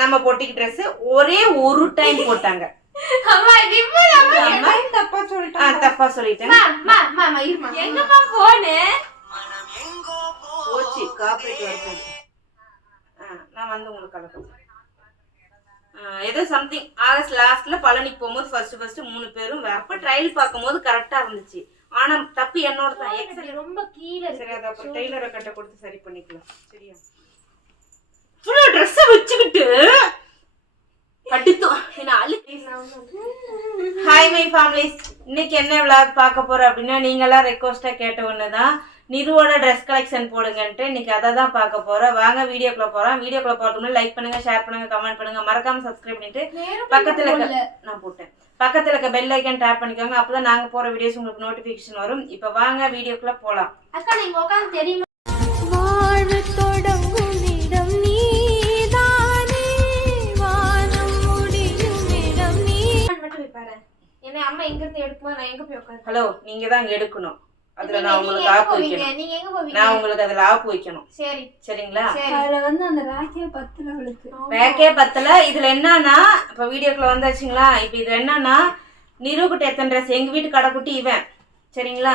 நம்ம பொட்டிக்கு ட்ரெஸ் ஒரே ஒரு டைம் போட்டாங்க. தப்பா சொல்லிட்டேன். எங்கம்மா போனே போச்சு காப்பீட்டு வருது. நான் வந்து உங்களுக்கு கலப்பேன். ஏதோ சம்திங் ஆகஸ்ட் லாஸ்ட்ல பழனிக்கு போகும்போது ஃபர்ஸ்ட் 3 பேரும் அப்ப ட்ரையல் பார்க்கும்போது கரெக்டா இருந்துச்சு. ஆனா தப்பு என்னோட தான். ரொம்ப கீழே. சரி, அத அப்புறம் டெய்லரை கட்ட கொடுத்து சரி பண்ணிக்கலாம். சரியா? ஃபுல்லா Dress வச்சுக்கிட்டு கட்டித்தோ என்ன அழுக்கு. ஹாய் மை ஃபேமிலிஸ், இன்னைக்கு என்ன vlog பார்க்க போறோம் அப்படின்னா, நீங்க எல்லாம் ரெக்வெஸ்டா கேட்ட ஒண்ணுதான், நிருவோட ட்ரெஸ் கலெக்ஷன் போடுங்கன்ட்டு. இன்னைக்கு அதை தான் பார்க்க போறோம். வாங்க வீடியோக்குள்ள போறோம். வீடியோக்குள்ள போறதுக்கு லைக் பண்ணுங்க, ஷேர் பண்ணுங்க, கமெண்ட் பண்ணுங்க, மறக்காம சப்ஸ்கிரைப் பண்ணிட்டு பக்கத்துல நான் போட்டேன் பக்கத்துல இருக்க பெல் ஐக்கன் டேப் பண்ணிக்கோங்க. அப்பதான் நாங்க போற வீடியோஸ் உங்களுக்கு நோட்டிபிகேஷன் வரும். இப்ப வாங்க வீடியோக்குள்ள போலாம். அக்கா நீங்க உட்கார்ந்து தெரியுமா? வாழ்வு தொடங்கும் இடம் நீதானே, வானம் முடியும் இடம் நீ. மட்டும் போய் பாரு. என்ன அம்மா எங்க இருந்து எடுக்கும்போது நான் எங்க போய் உட்கார்ந்து? ஹலோ, நீங்க தான் எடுக்கணும். அதுல நான் உங்களுக்கு ஆப்பு வைக்கணும். நீங்க எங்க போவீங்க? நான் உங்களுக்கு அதுல ஆப்பு வைக்கணும். சரி சரிங்களா? அதுல வந்து அந்த ராக்கிய பத்தல அவளுக்கு. பேக்கே பத்தல. இதுல என்னன்னா, இப்ப வீடியோக்குள்ள வந்தாச்சுங்களா? இப்ப இதுல என்னன்னா, நிருகிட்ட எத்தனை ட்ரெஸ், எங்க வீட்டு கடைக்குட்டி இவன். சரிங்களா?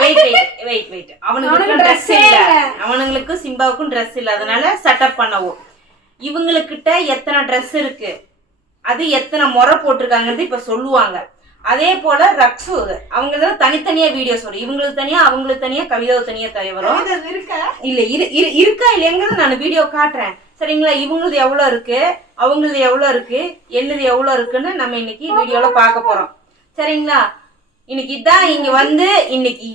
வெயிட் அவனுக்கு ட்ரெஸ் இல்ல, அவனுங்களுக்கு சிம்பாவுக்கும் ட்ரெஸ் இல்ல, அதனால செட்டப் பண்ணவும். இவங்களுக்கிட்ட எத்தனை ட்ரெஸ் இருக்கு, அது எத்தனை முறை போட்டிருக்காங்கிறது இப்ப சொல்லுவாங்க. அதே போல ரக்ஷு அவங்க தனித்தனியா வீடியோஸ் வரும். இவங்களுக்கு தனியா, அவங்களுக்கு தனியா, கவிதாவுக்கு தனியா வரும். இல்ல இருக்கா இல்லையாங்கிறது நான் வீடியோ காட்டுறேன். சரிங்களா? இவங்களது எவ்வளவு இருக்கு, அவங்களது எவ்வளவு இருக்கு, என்னது எவ்வளவு இருக்குன்னு நம்ம இன்னைக்கு வீடியோல பார்க்க போறோம். சரிங்களா? இன்னைக்கு இதான் இங்க வந்து இன்னைக்கு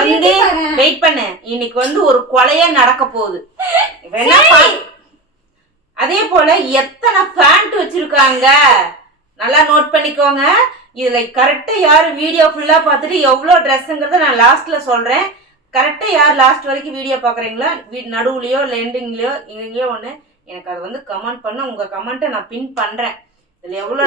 வந்து வெயிட் பண்ண, இன்னைக்கு வந்து ஒரு கொலையா நடக்க போகுது. அதே போல எத்தனை பேண்ட் வச்சிருக்காங்க நல்லா நோட் பண்ணிக்கோங்க. இதுல கரெக்டா யாரு வீடியோ ஃபுல்லா பார்த்துட்டு எவ்வளவு ட்ரெஸ்ங்கிறத நான் லாஸ்ட்ல சொல்றேன். கரெக்டா யார் லாஸ்ட் வரைக்கும் வீடியோ பாக்குறீங்களா, நடுவுலயோ இல்ல எண்டிங்லயோ எங்கேயோ ஒண்ணு எனக்கு அது வந்து கமெண்ட் பண்ண, உங்க கமெண்ட்டை நான் பின் பண்றேன். இதுல எவ்வளவு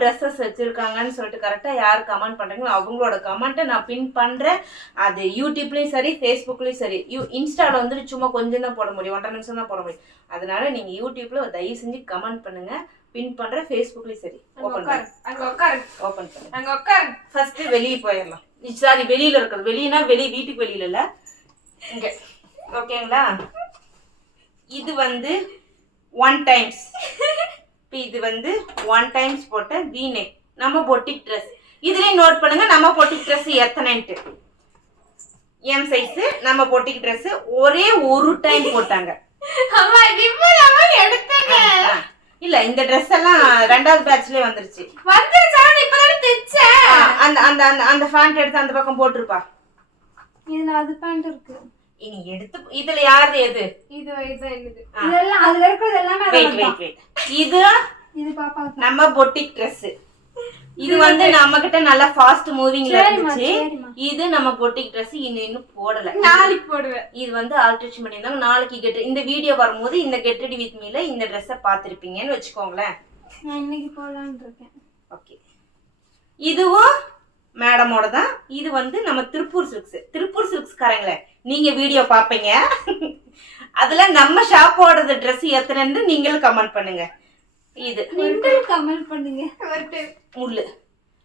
ட்ரெஸ்ஸஸ் வச்சிருக்காங்கன்னு சொல்லிட்டு கரெக்டா யார் கமெண்ட் பண்றீங்களோ அவங்களோட கமெண்ட்டை நான் பின் பண்றேன். அது யூடியூப்லயும் சரி, ஃபேஸ்புக்லயும் சரி. இன்ஸ்டால வந்துட்டு சும்மா கொஞ்சம் தான் போட முடியும், 1.5 நிமிஷம் தான் போட முடியும். அதனால நீங்க யூடியூப்ல தயவு செஞ்சு கமெண்ட் பண்ணுங்க, பின் பண்ற. ஃபேஸ்புக்லயும் சரி. ஓபன் பண்ணு. ஃபர்ஸ்ட் வெளியே போயிடலாம். சாரி, வெளியில இருக்கிறது. வெளியனா வீட்டுக்கு வெளியில இல்ல, இங்க. ஓகேங்களா? இது வந்து 1 டைம்ஸ். இது வந்து 1 டைம்ஸ் போட்ட V-neck நம்ம பொட்டிக் ட்ரெஸ். இதுலயும் நோட் பண்ணுங்க நம்ம பொட்டிக் ட்ரெஸ் எத்தனைன்ட்டு. M சைஸ் நம்ம பொட்டிக் ட்ரெஸ் ஒரே ஒரு டைம் போட்டாங்க. இல்ல, இந்த ட்ரெஸ் எல்லாம் 2வது பேட்ச்லயே வந்துருச்சு. அந்த அந்த அந்த ஃபேண்ட் எடுத்து அந்த பக்கம் போட்டுருப்பா. இதுல அது பேண்ட் இருக்கு. இனி எடுத்து இதுல யாரு எது இதெல்லாம் அதுல இருக்கிறது எல்லாமே வெயிட் இது பாப்பாக்கு நம்ம பொட்டிக் Dress. இது வந்து நம்ம கிட்ட நல்ல ஃபாஸ்ட் மூவிங்ல இருந்துச்சு. இது நம்ம பொட்டிக் Dress. இன்னும் போடல, நாளைக்கு போடுவேன். இது வந்து ஆல்ட்ரேஷன் பண்ணிருந்தாங்க. நாளைக்கு கெட் இந்த வீடியோ வரும்போது இந்த கெட் ரெடி வித் மீல இந்த Dress பாத்திருப்பீங்கன்னு வச்சுக்கோங்களேன். நான் இன்னைக்கு போடலாம்னு இருக்கேன். ஓகே, இதுவும் மேடமோட தான். இது வந்து நம்ம திருப்பூர் சில்க்ஸ் காரங்களே, நீங்க வீடியோ பாப்பீங்க. அதுல நம்ம ஷாப்போட Dress எத்தனைன்னு நீங்களும் கமெண்ட் பண்ணுங்க. இது கமெண்ட் பண்ணுங்க. முள்ளு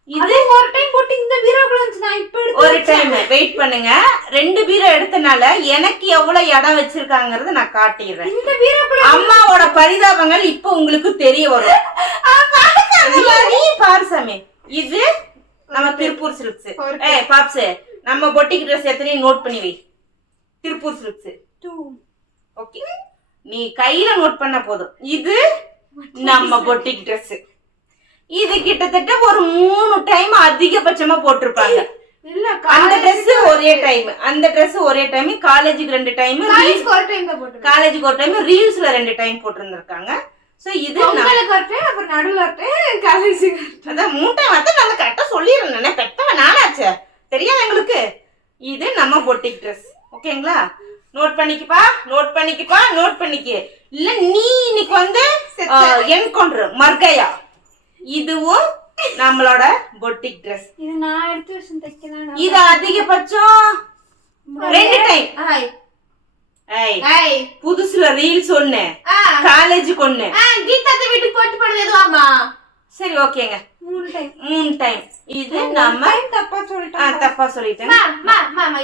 இது ஒரு டைம் போட்டு இந்த பீரோக்குள்ள இருந்துச்சு. நான் இப்ப எடுத்து ஒரு டைம் வெயிட் பண்ணுங்க. 2 பீரோ எடுத்தனால எனக்கு எவ்வளவு இடம் வச்சிருக்காங்கறத நான் காட்டிடுறேன். இந்த பீரோக்குள்ள அம்மாவோட பரிதாபங்கள் இப்ப உங்களுக்கு தெரிய வரும். நீ பாரு சாமி. இது நம்ம திருப்பூர் சில்க்ஸ். பாப்ஸ், நம்ம பொட்டிக் Dress எத்தனையும் நோட் பண்ணி வை. திருப்பூர் சில்க்ஸ் 2. ஓகே, நீ கையில நோட் பண்ண போதும். இது நம்ம பொட்டிக் Dress. இது கிட்டத்தட்ட ஒரு 3 டைம் அதிகபட்சமா போட்டிருப்பாங்க. இல்ல, அந்த Dress ஒரே டைம், காலேஜுக்கு 2 டைம், காலேஜுக்கு ஒரு டைம், ரீல்ஸ்ல 2 டைம் போட்டிருந்திருக்காங்க. சோ இது உங்களுக்கு ஒரு டைம், அப்புறம் நடுவுல ஒரு டைம், காலேஜுக்கு அதான் 3 டைம் வந்து நம்ம கரெக்டா சொல்லிடுறேன். பெத்தவ நானாச்சே, தெரியாது எங்களுக்கு. இது நம்ம பொட்டிக் Dress. ஓகேங்களா? நோட் பண்ணிக்க. இல்ல நீ இன்னைக்கு வந்து என்கவுண்டர் மர்கையா. இதுவும் நம்மளோட பொட்டிக் Dress. இது நான் எடுத்து வச்சு தைக்கலாம். இது அதிகபட்சம் 2 டைம். ஏய் புதுசுல ரீல்ஸ் ஒண்ணு காலேஜுக்கு ஒண்ணு கீதா வீட்டுக்கு போட்டு போனது எதுவாமா? சரி ஓகேங்க 3 டைம் இது நம்ம தப்பா சொல்லிட்டேன். தப்பா சொல்லிட்டேன்.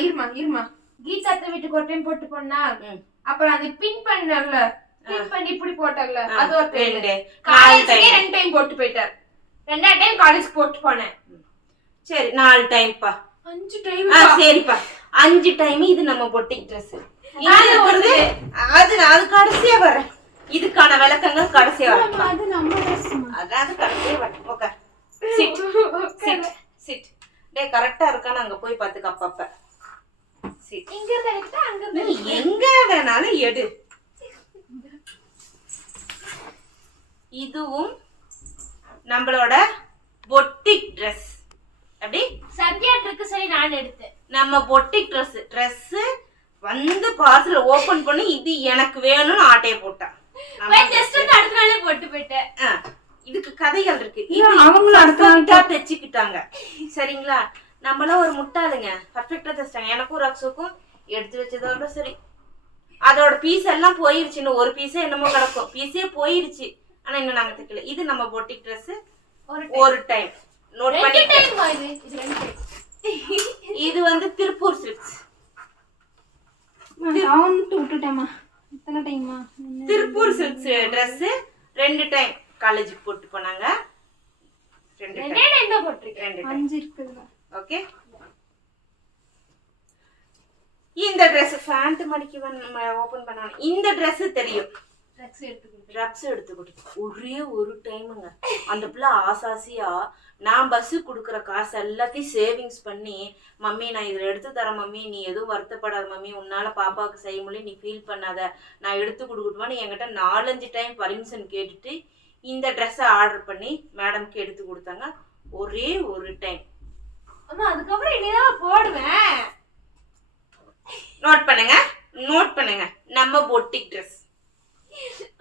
இருமா கீதா வீட்டுக்கு ஒரு டைம் போட்டு போனா அப்புறம் அது பின் பண்ணல பின் பண்ணி இப்படி போட்டாங்கல அது ஒரு டைம் காலேஜ்லயே 2 டைம் போட்டு போயிட்டார். 2ஆவது டைம் காலேஜ் போட்டு போனேன். சரி 4 டைம்ப்பா. 5 டைம். சரிப்பா 5 டைம் இது நம்ம பொட்டிக் Dress. அது கடைசியா வரேன். இதுக்கான விளக்கங்கள் கடைசியா வரேன். அது நம்ம Dress. அதாவது கடைசியா வரேன். Okay sit sit sit. டேய் கரெக்ட்டா இருக்கான்னு அங்க போய் பாத்துக்க அப்பப்ப. சிட். இங்க கரெக்ட்டா அங்க நீ எங்க வேணாலும் எடு. இதுவும் நம்மளோட பொட்டிக் Dress. அப்படி சத்யா ட்ரிக் சரி நான் எடுத்தேன். நம்ம பொட்டிக் Dress வந்து பார்சல் ஓபன் பண்ணி இது எனக்கு வேணும்னு ஆட்டைய போட்டான். நான் ஜஸ்ட் அடுத்த நாளே போட்டு போயிட்டேன். இதுக்கு கதைகள் இருக்கு. இது அவங்களும் அடுத்த தைச்சிக்கிட்டாங்க. சரிங்களா? நம்மள ஒரு முட்டாளுங்க பர்ஃபெக்ட்டா தைச்சிட்டாங்க. எனக்கும் ரக்ஸுக்கும் எடுத்து வச்சதோட சரி. அதோட பீஸ் எல்லாம் போயிருச்சு. இன்னும் ஒரு பீஸே என்னமோ கிடக்கும். பீஸே போயிருச்சு. ஆனா இன்னும் நாங்க தைக்கல. இது நம்ம பொட்டிக் Dress ஒரு டைம் நோட் பண்ணி. இது வந்து திருப்பூர் சில்க்ஸ். கவுண்ட் விட்டுட்டேமா. எத்தனை டைமா? திருப்பூர் சில்க்ஸ் Dress 2 டைம் காலேஜுக்கு போட்டு போனாங்க. 2 டைம் தான் போட்டுருக்கேன். 5 இருக்குல்ல. ஓகே. இந்த Dress ஃபேண்ட் மடிக்கு ஓபன் பண்ணாங்க. இந்த Dress தெரியும். ட்ரக்ஸ் எடுத்து கொடுத்து ஒரே ஒரு டைமுங்க அந்த பிள்ளை ஆசாசியா நான் பஸ்ஸு கொடுக்குற காசு எல்லாத்தையும் சேவிங்ஸ் பண்ணி மம்மி நான் இதில் எடுத்து தரேன் மம்மி நீ எதுவும் வருத்தப்படாத மம்மி உன்னால பாப்பாவுக்கு செய்ய முடியும் நீ ஃபீல் பண்ணாத நான் எடுத்து கொடுக்கட்டுமான்னு என்கிட்ட 4-5 டைம் பர்மிஷன் கேட்டுட்டு இந்த ட்ரெஸ்ஸை ஆர்டர் பண்ணி மேடம்க்கு எடுத்து கொடுத்தாங்க. ஒரே ஒரு டைம். அதுக்கப்புறம் இனிதான் போடுவேன். நோட் பண்ணுங்க நம்ம பொட்டிக் Dress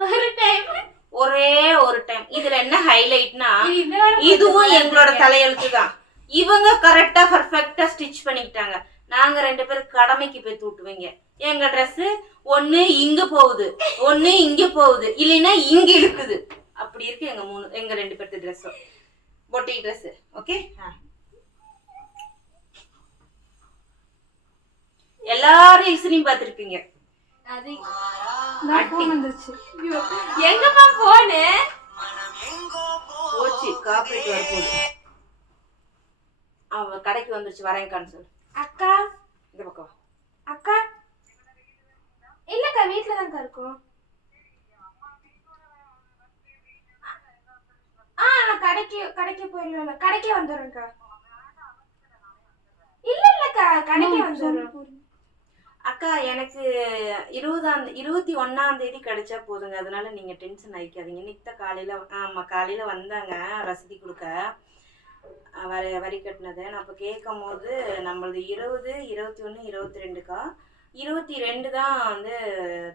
ஒரு டைம் ஒரே ஒரு டைம். இதுல என்ன ஹைலைட்னா இதுவும் எங்களோட தலையெழுத்து தான். இவங்க கரெக்டா பர்ஃபெக்ட்டா ஸ்டிச் பண்ணிக்கிட்டாங்க. நாங்க 2 பேரும் கடமைக்கு போய் தூட்டுவீங்க. எங்க Dress ஒண்ணு இங்க போகுது ஒண்ணு இங்க போகுது இல்லைன்னா இங்க இருக்குது. அப்படி இருக்கு எங்க 2 பேருக்கு Dress பொட்டிக் Dress. ஓகே எல்லாரும் ரீல்ஸ்லயும் பார்த்திருப்பீங்க. அது எங்கப்பா போனு போச்சு காப்பரேட் வரப்போகுது. அவன் கடைக்கு வந்துருச்சு வரேன்கான்னு சொல்லு. அக்கா இந்த பக்கம் அக்கா இல்லக்கா வீட்டுல தான்க்கா இருக்கும். நான் கடைக்கு போயிடல கடைக்கே வந்துடுறேன்க்கா. இல்லக்கா கடைக்கே வந்துடுறேன். அக்கா எனக்கு 21ஆம் தேதி கிடைச்சா போதுங்க. அதனால நீங்க டென்ஷன் ஆயிக்காதீங்க. இன்னைக்கு தான் காலையில வந்தாங்க ரசீது கொடுக்க வரி கட்டினது. நான் அப்போ கேட்கும் போது நம்மளது 20, 21, 22க்கா 22 தான் வந்து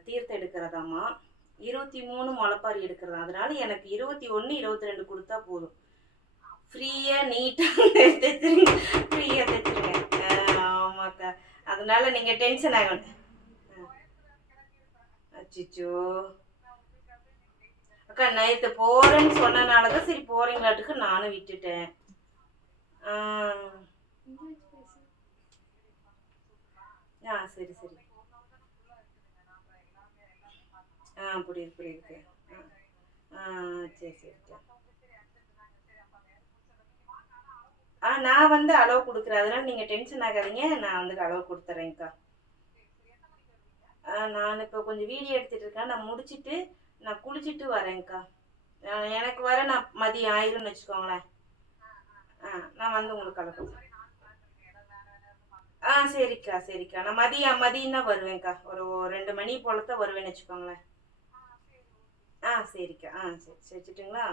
தீர்த்தம் எடுக்கிறதாமா 23 முளைப்பாரி எடுக்கிறதா. அதனால எனக்கு 21, 22 கொடுத்தா போதும். ஃப்ரீயா நீட்டா தைச்சிருங்க. ஆமாக்கா அதனால நீங்க டென்ஷன் ஆகணும். அச்சிச்சோ அக்கா நைட்டு போறேன்னு சொன்னனாலதான் சரி போறீங்களாட்டுக்கு நானும் விட்டுட்டேன். சரி சரி புரியுது சரி சரி. நான் வந்து அளவு கொடுக்குறேன். அதனால நீங்க டென்ஷன் ஆகாதீங்க. நான் வந்து அளவு கொடுத்துறேன்க்கா. நான் இப்போ கொஞ்சம் வீடியோ எடுத்துட்டு இருக்கேன். நான் முடிச்சுட்டு நான் குளிச்சுட்டு வரேன்க்கா. எனக்கு வர நான் மதியம் ஆயிரும்னு வச்சுக்கோங்களேன். நான் வந்து உங்களுக்கு அளவு சரிக்கா நான் மதியம் தான் வருவேன்க்கா. ஒரு 2 மணி போல தான் வருவேன்னு வச்சுக்கோங்களேன். சரிக்கா சரி வச்சுட்டுங்களா?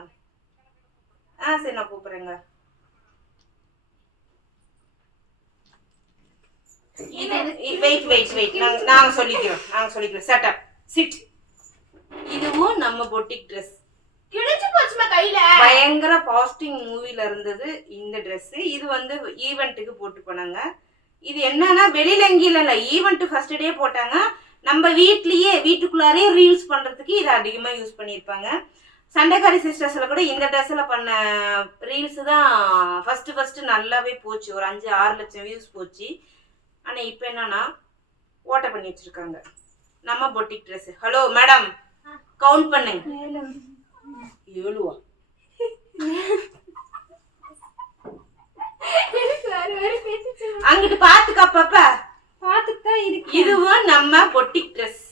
சரி நான் கூப்பிட்றேங்க. வெயிட் நாங்க சொல்லிக்கிறோம் செட்டப் சிட். இதுவும் நம்ம பொட்டிக் Dress கிழிச்சு போச்சுமா கையில. பயங்கர பாஸ்டிங் மூவில இருந்தது இந்த Dress. இது வந்து ஈவென்ட்டுக்கு போட்டு போனாங்க. இது என்னன்னா வெளியில எங்கேயும் இல்ல ஈவென்ட் ஃபர்ஸ்ட் டே போட்டாங்க. நம்ம வீட்டுக்குள்ளாரே ரீல்ஸ் பண்றதுக்கு இதை அதிகமா யூஸ் பண்ணியிருப்பாங்க. சண்டைக்காரி சிஸ்டர்ஸ்ல கூட இந்த ட்ரெஸ்ல பண்ண ரீல்ஸ் தான் ஃபர்ஸ்ட் நல்லாவே போச்சு. ஒரு 5-6 லட்சம் வியூஸ் போச்சு. ஆனா இப்போ என்னன்னா ஓட்ட பண்ணி வச்சிருக்காங்க நம்ம boutique dress. Hello madam, count பண்ணுங்க. 7வா? அங்கிட்டு பாத்துக்கா பாப்பா, பாத்துதான் இருக்கு. இதுவும் நம்ம பொட்டிக் ட்ரெஸ்.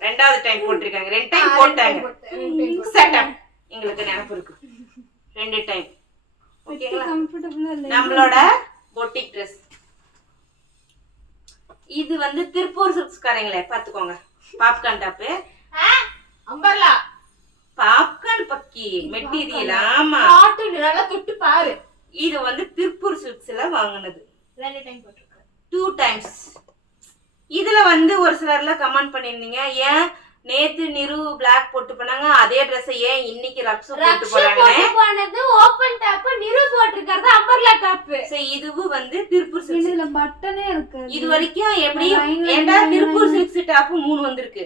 2வது டைம் போட்டிருக்காங்க. 2 டைம் போட்டாங்க. செட்டப் எங்களுக்கு நினைப்பு இருக்கு. 2 டைம். ஓகேங்களா? கம்ஃபர்ட்டபிளா இல்ல. நம்மளோட பொட்டிக் ட்ரெஸ் இது வந்து திருப்பூர் சில்க்ஸ்காரங்களே பாத்துக்கோங்க. பாப்கார்ன் டாப்பு, அம்பர்லா பாப்கார்ன் பக்கி மெட்டீரியல். ஆமா, காட்டன் நல்லா தொட்டு பாரு. இது வந்து திருப்பூர் சில்க்ஸ்ல வாங்குனது. 2 டைம் போட்டுருக்கேன். 2 டைம்ஸ். இதுல வந்து ஒரு சிலர்ல கமெண்ட் பண்ணிருந்தீங்க, ஏன் நேத்து நிரு பிளாக் போட்டு போனாங்க, அதே ட்ரெஸ் ஏன் இன்னைக்கு ரக்ஷு போட்டு போறாங்க? ஓபன் டாப் நிரு போட்டுருக்கிறது அம்பர்லா டாப். சோ இதுவும் வந்து திருப்பூர் சில்க்ஸ். இதுல பட்டனே இருக்கு. இது வரைக்கும் எப்படி ஏண்டா திருப்பூர் சில்க்ஸ் டாப் 3 வந்திருக்கு.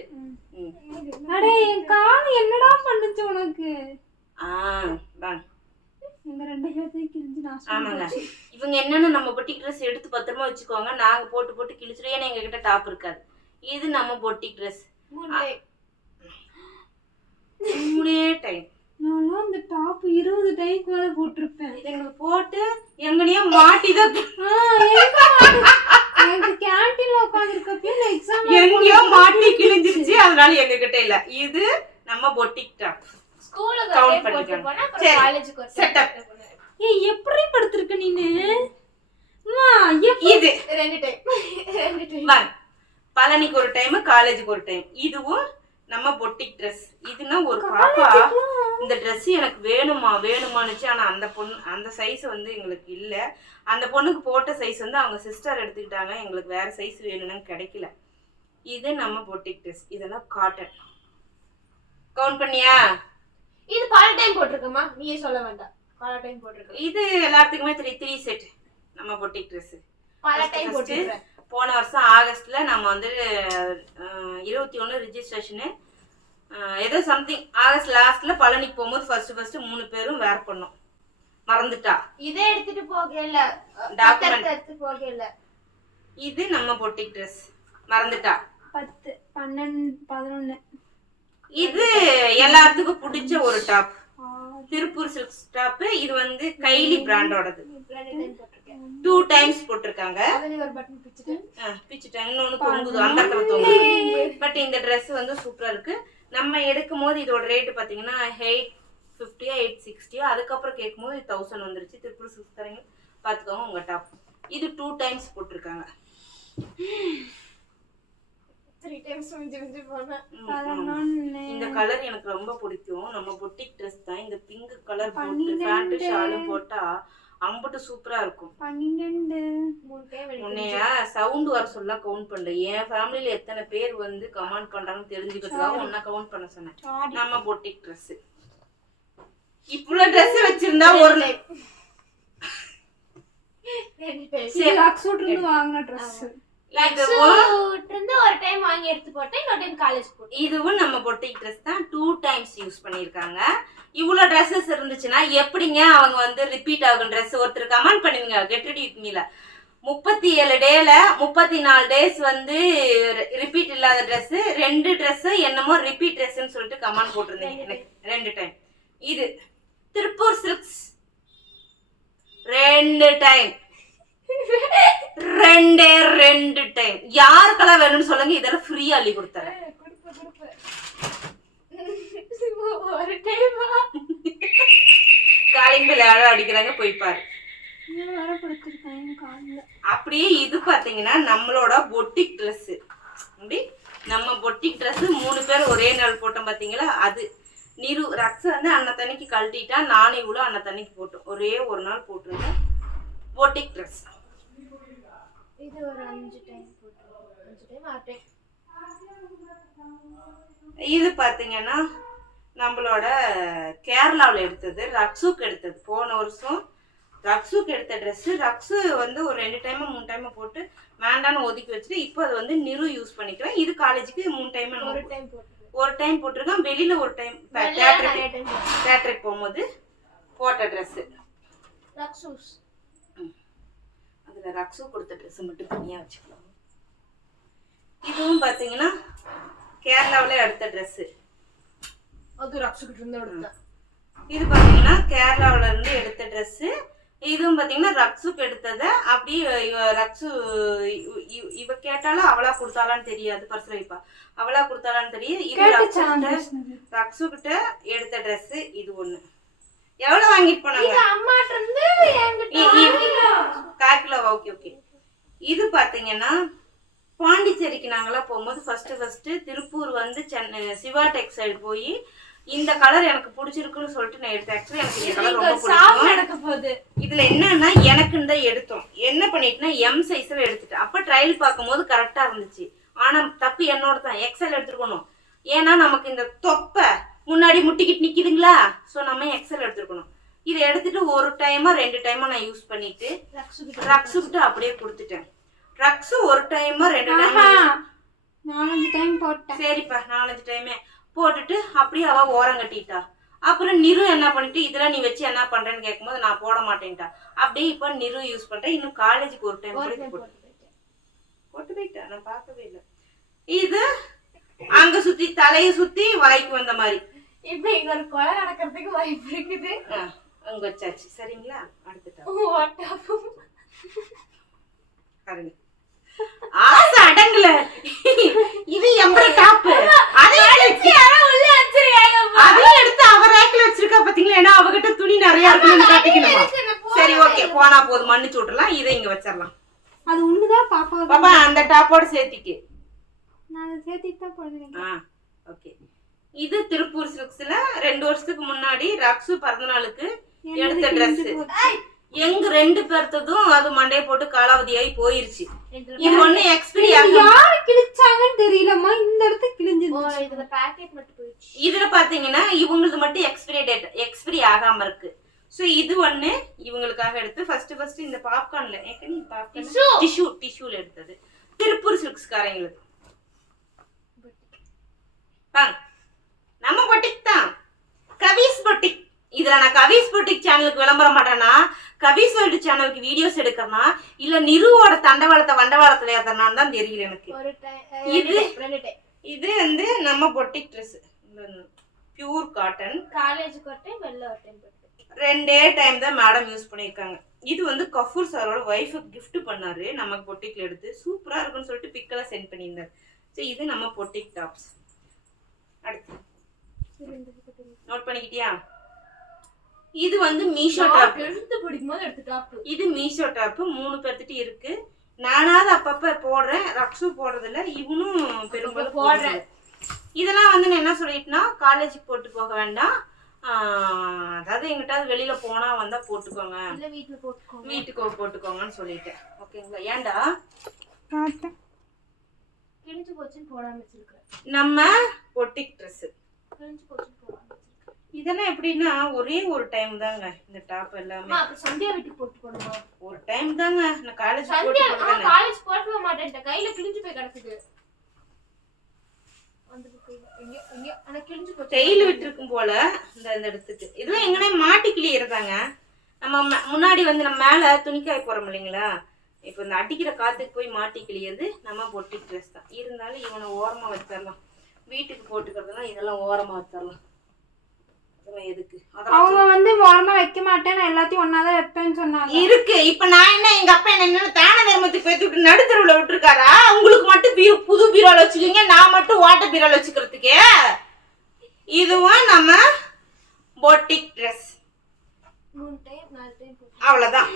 அடே என் கால் என்னடா பண்ணுச்சு உனக்கு? வாங்க. இந்த 2 பேர்த்தையும் கிழிஞ்சு நாசம். ஆமாங்க, இவங்க என்னன்னா நம்ம பொட்டிக் ட்ரெஸ் எடுத்து பத்திரமா வச்சுக்கோங்க, நாங்க போட்டு கிழிச்சிடும். ஏன்னா எங்க கிட்ட டாப் இருக்காது. இது நம்ம பொட்டிக் ட்ரெஸ். 3 டைம். நான்லாம் அந்த டாப் 20 டைம் மேல போட்டிருப்பேன். எங்களுக்கு போட்டு எங்கனையா மாட்டிதான் எனக்கு கேண்டீன்ல உட்கார்ந்திருக்கப்ப இந்த எக்ஸாம் எங்கயோ மாட்டி கிழிஞ்சிருச்சு. அதனால எங்க கிட்ட இல்ல. இது நம்ம பொட்டிக் டாப். ஸ்கூலுக்கு கவுண்ட் போட்டு பண்ணிக்கோங்க. போனா அப்புறம் காலேஜுக்கு ஒரு செட்டப். ஏய் எப்படி படுத்துருக்க நீனு? அம்மா இது 2 டைம். வாங்க. பழனிக்கு ஒரு டைம், காலேஜுக்கு ஒரு டைம். இதுவும் நம்ம பொட்டிக் ட்ரெஸ். இதுனா ஒரு பாப்பா இந்த ட்ரெஸ் எனக்கு வேணுமானுச்சு. ஆனா அந்த சைஸ் வந்து எங்களுக்கு இல்ல. அந்த பொண்ணுக்கு போட்ட சைஸ் வந்து அவங்க சிஸ்டர் எடுத்துக்கிட்டாங்க. எங்களுக்கு வேற சைஸ் வேணும்னு கிடைக்கல. இது நம்ம பொட்டிக் ட்ரெஸ். இதெல்லாம் காட்டன். கவுண்ட் பண்ணியா? இது பல டைம் போட்டுருக்கமா, நீயே சொல்ல வேண்டாம். பல டைம் போட்டுருக்க. இது எல்லாத்துக்குமே 3 செட் நம்ம பொட்டிக் ட்ரெஸ். பல டைம் போட்டுருக்கேன். போன வருஷம் ஆகஸ்ட்ல நம்ம வந்து 21 ரிஜிஸ்ட்ரேஷனு ஏதோ சம்திங் ஆகஸ்ட் லாஸ்ட்ல பழனிக்கு போகும்போது ஃபர்ஸ்ட் 3 பேரும் வேர் பண்ணோம். மறந்துட்டா. இதே எடுத்துட்டு போகல, டாக்குமெண்ட் எடுத்து போகல. இது நம்ம பொட்டிக் ட்ரெஸ். மறந்துட்டா. 10 12 11. இது எல்லாத்துக்கும் பிடிச்ச ஒரு டாப், திருப்பூர் சில்க்ஸ் டாப். இது வந்து கைலி பிராண்டோடது. 2 டைம்ஸ் போட்டிருக்காங்க. பிச்சுட்டாங்க. இன்னொன்னு தொங்குது, அந்த இடத்துல தொங்குது. பட் இந்த ட்ரெஸ் வந்து சூப்பரா இருக்கு. நம்ம எடுக்கும் போது இதோட ரேட் பாத்தீங்கன்னா 850 860. அதுக்கப்புறம் கேட்கும் போது 1000 வந்துருச்சு. திருப்பூர் சில்க்ஸ் தரீங்க பாத்துக்கோங்க உங்க டாப். இது 2 டைம்ஸ் போட்டிருக்காங்க. 3 டைம்ஸ் வந்து போனா. இந்த கலர் எனக்கு ரொம்ப பிடிக்கும். நம்ம பொட்டிக் ட்ரெஸ் தான். இந்த பிங்க் கலர் போட்டு பேண்ட் ஷாலும் போட்டா அம்பட்டு சூப்பரா இருக்கும். 12 உன்னையா சவுண்ட் வர சொல்ல கவுண்ட் பண்ணல. என் ஃபேமிலில எத்தனை பேர் வந்து கமெண்ட் பண்றாங்கன்னு தெரிஞ்சுக்கிறதுக்காக உன்னை கவுண்ட் பண்ண சொன்னேன். நம்ம பொட்டிக் ட்ரெஸ். இவ்வளவு ட்ரெஸ் வச்சிருந்தா ஒரு வாங்கின ட்ரெஸ். ஒரு டைம் வாங்கி எடுத்து போட்டேன். இன்னொரு டைம் காலேஜ் போட்டேன். இதுவும் நம்ம பொட்டிக் ட்ரெஸ் தான். 2 டைம்ஸ் யூஸ் பண்ணிருக்காங்க. இவ்வளவு ட்ரெஸ்ஸஸ் இருந்துச்சுன்னா எப்படிங்க அவங்க வந்து ரிப்பீட் ஆகும் ட்ரெஸ்? ஒருத்தர் கமெண்ட் பண்ணுவீங்க கெட் ரெடி வித் மீல 37 டேல 34 டேஸ் வந்து ரிப்பீட் இல்லாத ட்ரெஸ், 2 ட்ரெஸ் என்னமோ ரிப்பீட் ட்ரெஸ்ன்னு சொல்லிட்டு கமெண்ட் போட்டிருந்தீங்க. எனக்கு 2 டைம். இது திருப்பூர் சில்க்ஸ் 2 டைம். 2 டைம். யாருக்கெல்லாம் வேணும்னு சொல்லுங்க, இதெல்லாம் ஃப்ரீயா அள்ளி கொடுத்துறேன். காலிங் அடிக்கிறாங்க, போய் பாரு. அப்படியே இது பாத்தீங்கன்னா நம்மளோட பொட்டிக் ட்ரெஸ். அப்படி நம்ம பொட்டிக் ட்ரெஸ் 3 பேர் ஒரே நாள் போட்டோம் பாத்தீங்களா? அது நிரு ரக்ஷ வந்து அன்னத்தன்னைக்கு கழட்டிட்டா. நானும் இவ்வளவு அன்னத்தன்னைக்கு போட்டோம். ஒரே ஒரு நாள் போட்டிருந்தேன் பொட்டிக் ட்ரெஸ். இது ஒரு 5 டைம் போட்டோம். 5 டைம் 6 டைம். இது பாத்தீங்கன்னா நம்மளோட கேரளாவில் எடுத்தது, ரக்ஷுக்கு எடுத்தது. போன வருஷம் ரக்ஸுக்கு எடுத்த ட்ரெஸ் ரக்ஸு வந்து ஒரு 2 டைம் 3 டைம் போட்டு வேண்டான்னு ஒதுக்கி வச்சுட்டு இப்போ அது வந்து நிரு யூஸ் பண்ணிக்கிறேன். இது காலேஜுக்கு 3 டைம் ஒரு டைம் போட்டிருக்கேன். வெளியில ஒரு டைம் தேட்டருக்கு போகும்போது போட்ட ட்ரெஸ். அதுல ரக்ஸு கொடுத்த ட்ரெஸ் மட்டும் தனியா வச்சுக்கலாம். இதுவும் பாத்தீங்கன்னா கேரளாவில எடுத்த ட்ரெஸ். அது ரக்ஸுக்கிட்ட இருந்து எடுத்தேன். இது பாத்தீங்கன்னா கேரளாவில இருந்து எடுத்த ட்ரெஸ். இதுவும் பாத்தீங்கன்னா ரக்ஸுக்கு எடுத்தத அப்படியே ரக்ஸு இவ கேட்டாலும் அவளா கொடுத்தாலான்னு தெரியாது. பர்ஸ் வைப்பா அவளா கொடுத்தாலான்னு தெரியும். இது ரக்ஸு கிட்ட எடுத்த ட்ரெஸ். இது ஒண்ணு எவ்வளவு வாங்கிட்டு போனாங்க? அம்மாட்ட இருந்து 1/4 கிலோ. Okay okay. இது பாத்தீங்கன்னா பாண்டிச்சேரிக்கு நாங்களாம் போகும்போது ஃபர்ஸ்ட் திருப்பூர் வந்து சென்னை சிவா டெக்ஸ்டைல் போய் இந்த கலர் எனக்கு பிடிச்சிருக்குன்னு சொல்லிட்டு நான் எடுத்தேன். ஆக்சுவலி எனக்கு இந்த கலர் ரொம்ப பிடிக்கும். இதுல என்னன்னா எனக்குன்னு தான் எடுத்தோம். என்ன பண்ணிட்டுனா எம் சைஸ்ல எடுத்துட்டேன். அப்ப ட்ரையல் பார்க்கும்போது கரெக்டா இருந்துச்சு. ஆனா தப்பு என்னோட தான். எக்ஸ்எல் எடுத்துருக்கணும். ஏன்னா நமக்கு இந்த தொப்பை முன்னாடி முட்டிக்கிட்டு நிக்குதுங்களா, ஸோ நம்ம எக்ஸ்எல் எடுத்துருக்கணும். இதை எடுத்துட்டு ஒரு டைமா 2 டைமா நான் யூஸ் பண்ணிட்டு ரக்ஸு கிட்ட அப்படியே கொடுத்துட்டேன். ரக்ஸு ஒரு டைமா 2 டைம் 4-5 டைம் போட்டேன். சரிப்பா 4-5 டைமே போட்டுட்டு அப்படியே அவ ஓரம் கட்டிட்டா. அப்புறம் நிரு என்ன பண்ணிட்டு இதெல்லாம் நீ வச்சு என்ன பண்றேன்னு கேட்கும்போது நான் போட மாட்டேன்ட்டா. அப்படியே இப்ப நிரு யூஸ் பண்றேன். இன்னும் காலேஜுக்கு ஒரு டைம் போட்டு போயிட்டா. நான் பார்க்கவே இல்லை. இது அங்க சுத்தி தலையை சுத்தி வாய்க்கு வந்த மாதிரி இப்ப இங்க ஒரு கொலை நடக்கிறதுக்கு வாய்ப்பு இருக்குது. அங்க வச்சாச்சு. சரிங்களா? அடுத்துட்டா ஆசை அடங்கல. இது எம்பர டாப். அதையும் எடுத்து அவ ரேக்ல வச்சிருக்கா பாத்தீங்களா? ஏன்னா அவகிட்ட துணி நிறைய இருக்குன்னு காட்டிக்கணுமா? சரி ஓகே போனா போதும், மன்னிச்சு விட்டுறலாம். இதை இங்க வச்சிடலாம். அது ஒண்ணுதான் பாப்பா அந்த டாப்போட சேர்த்திக்கு நான் சேர்த்திட்டு தான் போடுறேன். ஓகே. இது திருப்பூர் சில்க்ஸ்ல 2 வருஷத்துக்கு முன்னாடி ரக்ஸு பிறந்தநாளுக்கு எடுத்த ட்ரெஸ். எங்க 2 பேர்த்ததும் அது மண்டைய போட்டு காலாவதியாகி போயிருச்சு. இது ஒண்ணு எக்ஸ்பிரி யாரு கிழிச்சாங்கன்னு தெரியலமா. இந்த இடத்துல கிழிஞ்சிருச்சு. இதுல பாக்கெட் மட்டும் போயிடுச்சு. இதுல பாத்தீங்கன்னா இவங்களுக்கு மட்டும் எக்ஸ்பிரி ஆகாம இருக்கு. சோ இது ஒண்ணு இவங்களுக்காக எடுத்து ஃபர்ஸ்ட் இந்த பாப்கார்ன்ல டிஷ்யூல எடுத்தது. திருப்பூர் சில்க்ஸ்காரங்களுக்கு நம்ம பொட்டிக் தான். கவிஸ் பொட்டிக். இதுல நான் கவிஸ் பொட்டிக் சேனலுக்கு விளம்பரம் மாட்டேன்னா, கவிஸ் வேர்ல்டு சேனலுக்கு வீடியோஸ் எடுக்கிறனா இல்ல நிருவோட வண்டவாளத்துல ஏத்தனான்னு தான் தெரியல எனக்கு. இது வந்து நம்ம பொட்டிக் ட்ரெஸ். Pure cotton. காலேஜுக்கு ஒரு டைம் வெள்ள ஒரு டைம் 2 டைம் தான் மேடம் யூஸ் பண்ணிருக்காங்க. இது வந்து கஃபூர் சாரோட ஒய்ஃபுக்கு கிஃப்ட் பண்ணாரு. நமக்கு பொட்டிக்ல எடுத்து சூப்பரா இருக்குன்னு சொல்லிட்டு பிக்கெல்லாம் சென்ட் பண்ணியிருந்தாரு. ஸோ இது நம்ம பொட்டிக் டாப்ஸ். அடுத்து நோட் பண்ணிக்கிட்டியா? இது வந்து மீஷோ டாப். எடுத்து பிடிக்கும்போது எடுத்து டாப். இது மீஷோ டாப். 3 பேர்த்திட்ட இருக்கு. நானாவது அப்பப்ப போடுறேன். ரக்ஸு போடுறதில்ல. இவனும் பெரும்பாலும் போடுறேன். இதெல்லாம் வந்து நான் என்ன சொல்லிட்டேன்னா காலேஜுக்கு போட்டு போக வேண்டாம். அதாவது எங்கிட்டாவது வெளியில போனா வந்தா போட்டுக்கோங்க, வீட்டுக்கு போட்டுக்கோங்கன்னு சொல்லிட்டேன். ஓகேங்களா? ஏன்டா கிழிஞ்சு போச்சுன்னு போடாம வச்சிருக்கேன். நம்ம பொட்டிக் ட்ரெஸ் கிழிஞ்சு போச்சுன்னு போடாம வச்சிருக்கேன். இதெல்லாம் எப்படின்னா ஒரே ஒரு டைம் தாங்க இந்த டாப் எல்லாமே. அப்ப சந்தியா வீட்டுக்கு போட்டு போடுமா? ஒரு டைம் தாங்க. நான் காலேஜ் போட்டு மாட்டேன். கையில கிழிஞ்சு போய் கிடக்குது. டெய்லி விட்டுருக்கும் போல இந்த இடத்துக்கு. இதெல்லாம் எங்கனே மாட்டி கிளியறதாங்க. நம்ம முன்னாடி வந்து நம்ம மேல துணிக்காய் போறோம் இல்லைங்களா, இப்ப இந்த அடிக்கிற காத்துக்கு போய் மாட்டி கிளியறது நம்ம பொட்டிக் ட்ரெஸ் தான். இருந்தாலும் இவனை ஓரமா வச்சிடலாம். வீட்டுக்கு போட்டுக்கிறதுனா இதெல்லாம் ஓரமா வச்சிடலாம். இதெல்லாம் எதுக்கு? அவங்க வந்து ஓரமா வைக்க மாட்டேன், நான் எல்லாத்தையும் ஒன்னாதான் வைப்பேன்னு சொன்னாங்க. இருக்கு. இப்ப நான் என்ன எங்க அப்பா என்ன தான தர்மத்துக்கு பேத்து விட்டு நடுத்தருவுல விட்டுருக்காரா? உங்களுக்கு மட்டும் புது பீரோல வச்சுக்கீங்க, நான் மட்டும் வாட்டர் பீரோல வச்சுக்கிறதுக்கு. இதுவும் நம்ம பொட்டிக் ட்ரெஸ். அவ்வளவுதான்.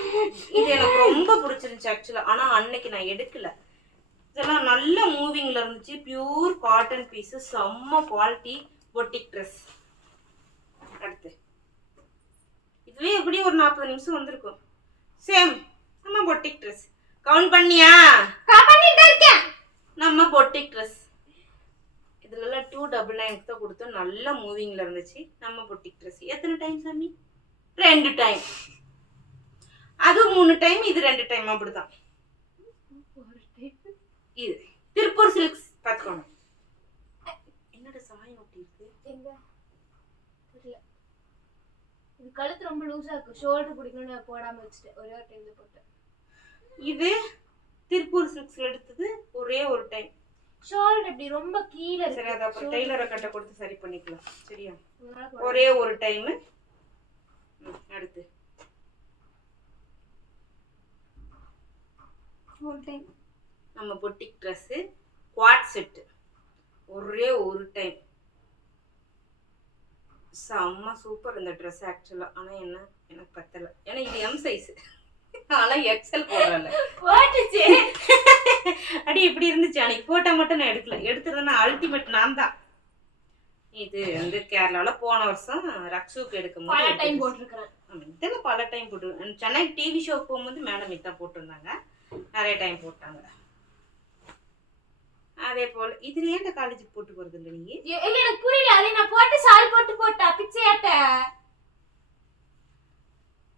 இது எனக்கு ரொம்ப பிடிச்சிருந்துச்சு ஆக்சுவலா. ஆனா அன்னைக்கு நான் எடுக்கல. இதெல்லாம் நல்ல மூவிங்ல இருந்துச்சு. பியூர் காட்டன் பீஸ், செம்ம குவாலிட்டி பொட்டிக் ட்ரெஸ். அடுத்து இதுவே எப்படி ஒரு 40 நிமிஷம் வந்திருக்கும். சேம் நம்ம பொட்டிக் ட்ரெஸ். கவுண்ட் பண்ணியா? பண்ணிட்டே இருக்கேன். நம்ம பொட்டிக் ட்ரெஸ். இதுல 299 தான் கொடுத்தோம். நல்ல மூவிங்ல இருந்துச்சு நம்ம பொட்டிக் ட்ரெஸ். எத்தனை டைம் சாமி? 2 டைம். அது 3 டைம், இது 2 டைம், அப்படிதான். இது திருப்பூர் சில்க்ஸ் பாத்துக்கோங்க. என்னோட சாயம் ஒட்டி இருக்கு. எங்க தெரியல. இது கழுத்து ரொம்ப லூசா இருக்கு. ஷோல்டர் பிடிக்கணும்னு போடாம வச்சுட்டேன். ஒரே ஒரு டைம்ல போட்டேன். இது திருப்பூர் சில்க்ஸ்ல எடுத்தது ஒரே ஒரு டைம். ஷோல்டர் இப்படி ரொம்ப கீழ இருக்கு. சரி, அத அப்புறம் டெய்லரை கட்ட கொடுத்து சரி பண்ணிக்கலாம். சரியா? ஒரே ஒரு டைம். அடுத்து ஒரு டைம் நம்ம பொட்டிக் Dress குவாட் செட் ஒரே ஒரு டைம். செம்ம சூப்பர் இந்த Dress ஆக்சுவலா. ஆனா என்ன எனக்கு பத்தல. ஏன்னா இது எம் சைஸ். ஆனா எக்ஸ்எல் போடுறல. போட்டுச்சு. அடி இப்படி இருந்துச்சு. அன்னைக்கு போட்டோ மட்டும் நான் எடுக்கல. எடுத்துறதுன்னா அல்டிமேட் நான் தான். இது வந்து கேரளால போன வருஷம் ரக்ஷுக்கு எடுக்கும் பல டைம் போட்டுருக்கேன். இதெல்லாம் பல டைம் போட்டு சென்னை டிவி ஷோ போகும்போது மேடம் இதான் போட்டிருந்தாங்க. நிறைய டைம் போட்டாங்க. அதே போல இதுல ஏன் காலேஜுக்கு போட்டு போறது இல்லை நீங்க? இல்ல எனக்கு புரியல. அதை நான் போட்டு சால் போட்டா பிச்சையாட்ட.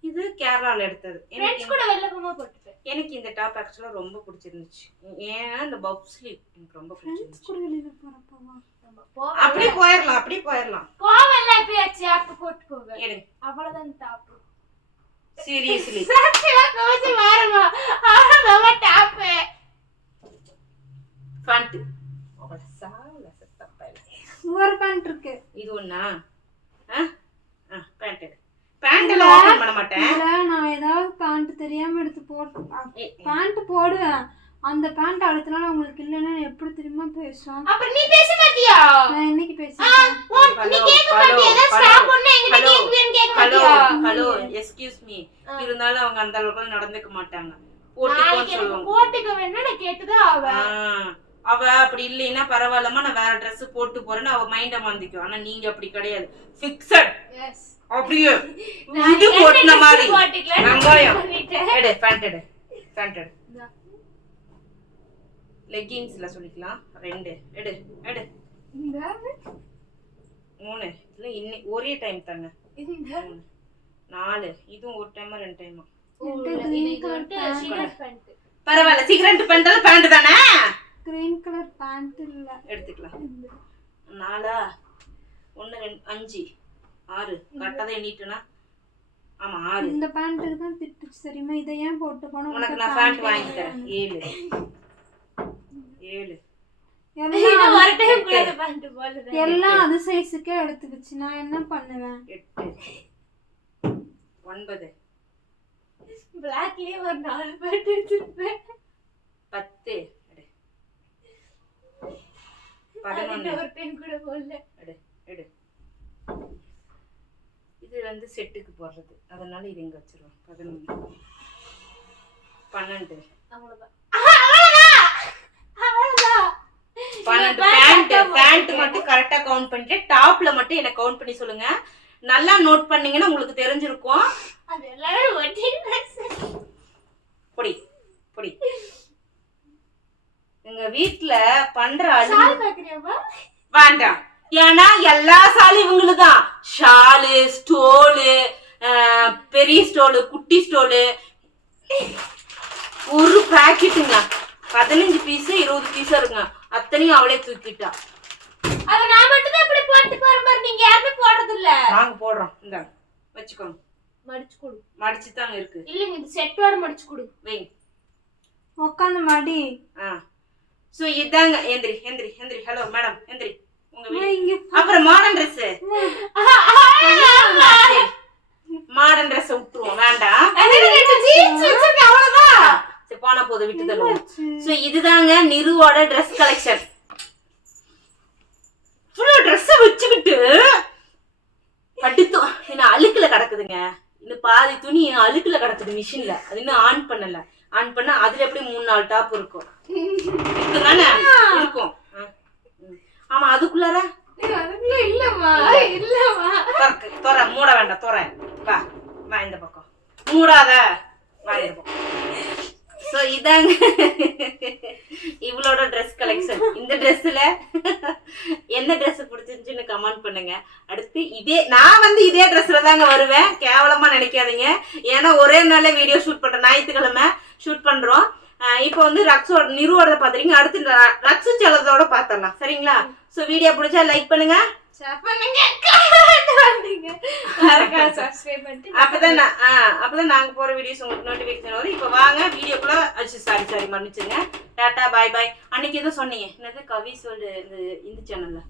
இது கேரளால எடுத்தது. ஃப்ரெண்ட்ஸ் கூட வெள்ள போமா போட்டுட்டேன். எனக்கு இந்த டாப் ஆக்சுவலா ரொம்ப பிடிச்சிருந்துச்சு. ஏன்னா இந்த பப் ஸ்லீவ் எனக்கு ரொம்ப பிடிச்சிருந்துச்சு. கூட வெளியில போறப்பவா அப்படி போயிரலாம், அப்படி போயிரலாம். போவல்ல எப்பயாச்சு அப்ப போட்டு போவேன். எடுங்க. அவ்வளவுதான் டாப். சீரியஸ்லி சத்தியமா கோச்சு மாறமா. அவ்வளவுதான் டாப். ஃபண்ட். அவள சாவல செத்தப்பல. ஒரு பேண்ட் இருக்கு. இது ஒண்ணா? பேண்ட் எடு. பேண்ட் எல்லாம் ஓபன் பண்ண மாட்டேன். இல்ல நான் ஏதாவது பேண்ட் தெரியாம எடுத்து போட்டு பேண்ட் போடுவேன். அந்த பேண்ட் அடுத்த நாள் உங்களுக்கு இல்லன்னா எப்படி தெரியுமா பேசும்? அப்புறம் நீ பேச மாட்டியா? நான் இன்னைக்கு பேசுறேன். நீ கேக்க மாட்டியா? ஏதா ஸ்டாப் பண்ணா என்கிட்ட கேக்குவேன்னு கேக்க மாட்டியா? Hello excuse me. இருந்தாலும் அவங்க அந்த அளவுக்கு நடந்துக்க மாட்டாங்க. போட்டுக்கோன்னு சொல்லுவாங்க. போட்டுக்க வேணா நான் கேட்டதா அவ அப்படி இல்லைன்னா பரவாயில்லமா நான் வேற Dress போட்டு போறேன்னு அவ மைண்ட மாந்திக்கும். ஆனா நீங்க அப்படி கிடையாது. ஃபிக்ஸட். எஸ். அப்படியே இது போட்டுன மாதிரி. வெங்காயம் எடு. பேண்ட் எடு. பேண்ட் எடு. லெகின்ஸ்ல சொல்லிக்கலாம். 2 எடு. எடு. இந்த 3 இல்ல இன்னி ஒரே டைம் தாங்க. இந்த 4 இதுவும் ஒரு டைமா 2 டைமா? இது வந்து சிகரெட் பேண்ட். பரவாயில்ல. சிகரெட் பேண்ட் பேண்ட் தானே? கிரீன் கலர் பேண்ட் இல்ல. எடுத்துக்கலாம். 4 1 2 5 6 கரெக்ட்டா தான் எண்ணிட்டேனா? ஆமா 6. இந்த பேண்ட்டுக்கு தான் திட்டுச்சு தெரியுமா? இத ஏன் போட்டு போனா உனக்கு நான் பேண்ட் வாங்கி தரேன். 7 எல்லாம் ஒரு டைம் கூட அந்த பேண்ட் போடுறேன். எல்லாம் அது சைஸ்க்கே எடுத்துக்கிச்சு. நான் என்ன பண்ணுவேன்? 8 9 பிளாக்லயே ஒரு 4 பேண்ட் எடுத்துப்பேன். 10 எடு. 11 ஒரு டைம் கூட போடல. எடு. எடு. இது வந்து செட்டுக்கு போடுறது. அதனால இது இங்க வச்சிருவோம். 11 12 அவ்வளவுதான். 12 பேண்ட் மட்டும் கரெக்ட்டா கவுண்ட் பண்ணிட்டு டாப்ல மட்டும் என்ன கவுண்ட் பண்ணி சொல்லுங்க. நல்லா நோட் பண்ணீங்கன்னா உங்களுக்கு தெரிஞ்சிருக்கும். அது எல்லாரும் ஒட்டி பொடி பொடி. எங்க வீட்ல பண்ற சால் பாக்குறியாமா? வேண்டாம். ஏன்னா எல்லா சாலும் இவங்களுதான். ஷாலு, ஸ்டோலு, பெரிய ஸ்டோலு, குட்டி ஸ்டோலு. ஒரு பாக்கெட்டுங்க 15 பீஸ் 20 பீஸ் இருக்குங்க. அத்தனையும் அவளே தூக்கிட்டா. அது நான் மட்டும் தான் இப்படி போட்டு போற மாதிரி. நீங்க யாருமே போடுறது இல்ல. நாங்க போடுறோம். இந்த வச்சுக்கோங்க. மடிச்சு கொடு. மடிச்சு தாங்க இருக்கு. இல்லங்க இது செட்டோட மடிச்சு கொடு. வெய். உட்கார்ந்து மடி. சோ இதாங்க. எந்திரி எந்திரி எந்திரி. ஹலோ மேடம் எந்திரி. உங்க இங்க அப்புறம் மாடர்ன் Dress. மாடர்ன் Dress விட்டுருவோம். வேண்டாம். ஜீன்ஸ் வச்சிருக்க அவ்வளவுதான். சரி போனா போது விட்டு தருவோம். சோ இதுதாங்க நிருவோட Dress கலெக்ஷன். ஃபுல்லா Dress வச்சுக்கிட்டு அடுத்து என்ன அழுக்குல கிடக்குதுங்க. இன்னும் பாதி துணி அழுக்குல கிடக்குது மிஷின்ல. அது இன்னும் ஆன் பண்ணல. ஆன் பண்ணா அதுல எப்படி 3-4 டாப் இருக்கும். இதுதானே இருக்கும். ஆமா அதுக்குள்ளார இல்லம்மா இல்லம்மா. தொற மூட வேண்டாம். தொற வா வா இந்த பக்கம். மூடாத வா இந்த பக்கம். சோ இதாங்க இவளோட ட்ரெஸ் கலெக்ஷன். இந்த ட்ரெஸ்ல என்ன ட்ரெஸ் பிடிச்சிருந்துச்சுன்னு கமெண்ட் பண்ணுங்க. அடுத்து நான் வந்து இதே ட்ரெஸ்ல தாங்க வருவேன், கேவலமா நினைக்காதீங்க. ஏன்னா ஒரே நாளே வீடியோ ஷூட் பண்றேன், ஞாயிற்றுக்கிழமை ஷூட் பண்றோம். இப்போ வந்து ரக்ஸோட நிறுவோட பாத்துறீங்க, அடுத்து ரக்ஸு செல்லதோட பாத்திரலாம். சரிங்களா? சோ வீடியோ பிடிச்சா லைக் பண்ணுங்க, ஷேர் பண்ணுங்க, கமெண்ட் பண்ணுங்க, மறக்காம சப்ஸ்கிரைப் பண்ணிட்டு அப்பதான் நாங்க போற வீடியோஸ் உங்களுக்கு நோட்டிபிகேஷன் வரும். இப்போ வாங்க வீடியோக்குள்ள. சாரி மன்னிச்சுங்க. டாடா பாய் பாய். அன்னைக்கு ஏதோ சொன்னீங்க, என்னது கவி சொல்லு இந்த சேனல்ல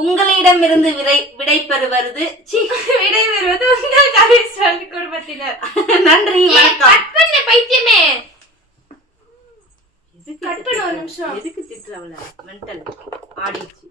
உங்களிடமிருந்து விடை பெறுவது உங்கள் கவிஸ்வல் குடும்பத்தினர். நன்றி, வணக்கம். கட் பண்ண பைத்தியமே, கட் பண்ண ஒரு நிமிஷம். எதுக்கு திட்டுறவள மென்டல் ஆடிச்சு.